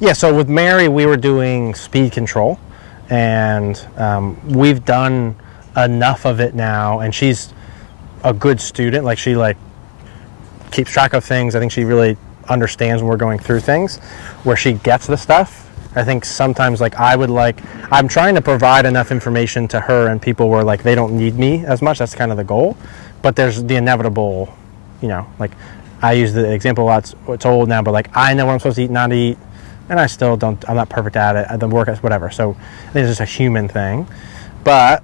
Yeah, so with Mary, we were doing speed control, and we've done enough of it now, and she's a good student. Like, she keeps track of things. I think she really understands when we're going through things, where she gets the stuff. I think sometimes I'm trying to provide enough information to her and people where they don't need me as much. That's kind of the goal. But there's the inevitable, I use the example a lot. It's old now, but I know what I'm supposed to eat, not eat, and I still don't. I'm not perfect at it. The work, whatever. So I think it's just a human thing. But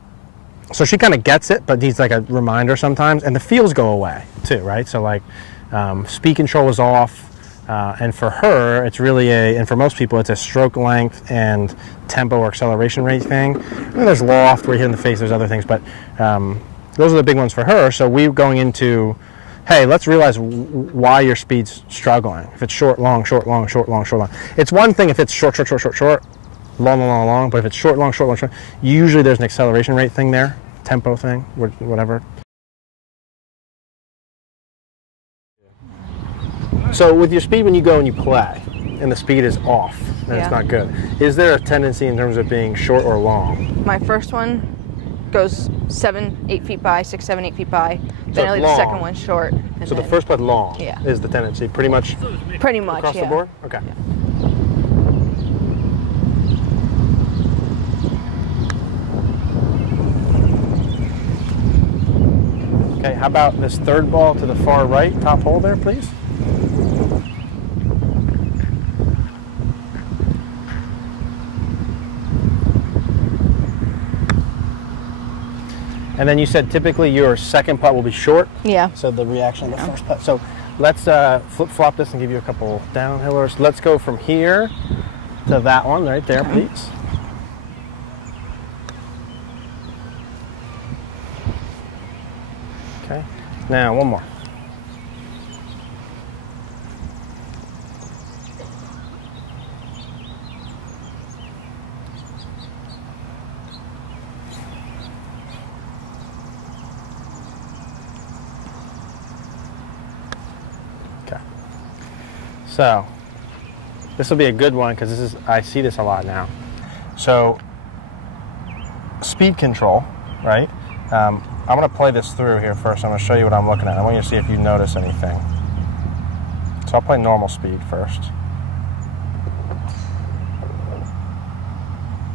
so she kind of gets it, but needs a reminder sometimes, and the feels go away too, right? So speed control is off. And for her, it's really and for most people, it's a stroke length and tempo or acceleration rate thing. And there's loft where you hit in the face, there's other things, but those are the big ones for her. So we're going into, hey, let's realize why your speed's struggling. If it's short, long, short, long, short, long, short, long. It's one thing if it's short, short, short, short, short, long, long, long, long, but if it's short, long, short, long, short, usually there's an acceleration rate thing there, tempo thing, whatever. So with your speed, when you go and you play, and the speed is off, and it's not good, is there a tendency in terms of being short or long? My first one goes 7, 8 feet by, 6, 7, 8 feet by. Then I leave the second one short. So the first putt long is the tendency, pretty much? Pretty much, across the board? Okay. Yeah. Okay, how about this third ball to the far right, top hole there, please? And then you said typically your second putt will be short. Yeah. So the reaction of the first putt. So let's flip-flop this and give you a couple downhillers. Let's go from here to that one right there, please. Okay. Now one more. So this will be a good one because I see this a lot now. So speed control, right? I'm going to play this through here first. I'm going to show you what I'm looking at. I want you to see if you notice anything. So I'll play normal speed first.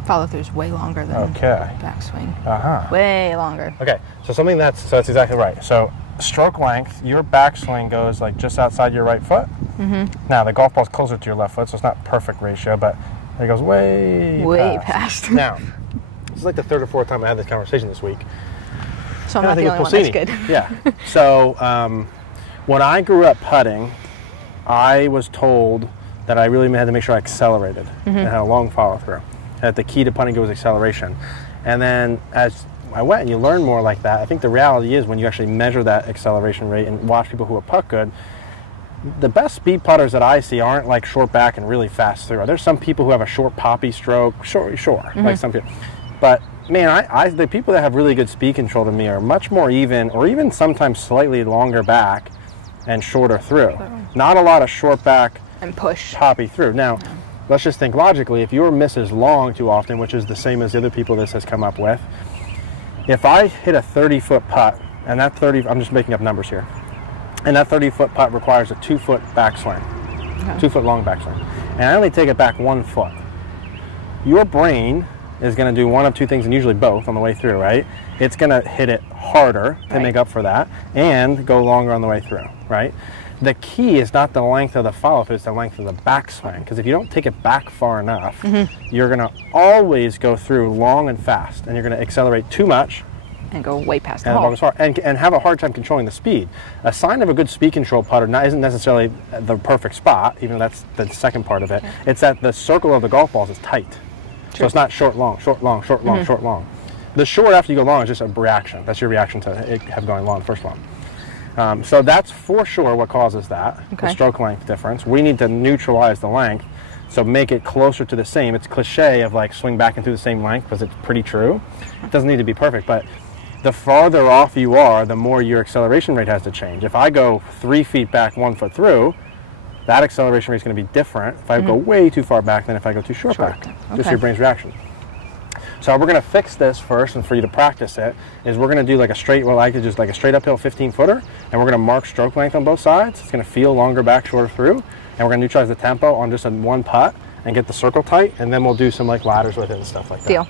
Follow through is way longer than backswing. Way longer. Okay, so that's exactly right. So stroke length, your backswing goes just outside your right foot. Now the golf ball's closer to your left foot, so it's not perfect ratio, but it goes way past. Now, this is the third or fourth time I had this conversation this week. So I'm not the only one that's good. Yeah. So when I grew up putting, I was told that I really had to make sure I accelerated and had a long follow through. That the key to putting was acceleration. And then as I went and you learn more like that, I think the reality is when you actually measure that acceleration rate and watch people who are putt good, the best speed putters that I see aren't short back and really fast through. There's some people who have a short poppy stroke, sure, like some people. But man, the people that have really good speed control to me are much more even, or even sometimes slightly longer back and shorter through. Not a lot of short back and push poppy through. Now, let's just think logically. If your miss is long too often, which is the same as the other people this has come up with, if I hit a 30-foot putt, and that 30, I'm just making up numbers here, and that 30-foot putt requires a 2-foot backswing, 2-foot long backswing, and I only take it back 1 foot, your brain is going to do one of two things, and usually both on the way through, right? It's going to hit it harder to make up for that and go longer on the way through, right? The key is not the length of the follow-through, it's the length of the backswing, because if you don't take it back far enough, you're going to always go through long and fast, and you're going to accelerate too much and go way past the hole. And have a hard time controlling the speed. A sign of a good speed control putter isn't necessarily the perfect spot, even though that's the second part of it. It's that the circle of the golf balls is tight. So it's not short, long, short, long, short, long, short, long. The short after you go long is just a reaction. That's your reaction to it have going long, first long. So that's for sure what causes that, the stroke length difference. We need to neutralize the length, so make it closer to the same. It's cliche of swing back into the same length because it's pretty true. It doesn't need to be perfect, but the farther off you are, the more your acceleration rate has to change. If I go 3 feet back, 1 foot through, that acceleration rate is going to be different if I go way too far back than if I go too short back. Just your brain's reaction. So we're going to fix this first, and for you to practice it, is we're going to do like a straight, well, I could just like a straight uphill 15-footer, and we're going to mark stroke length on both sides. It's going to feel longer back, shorter through, and we're going to neutralize the tempo on just a one putt and get the circle tight, and then we'll do some like ladders with it and stuff like that. Deal.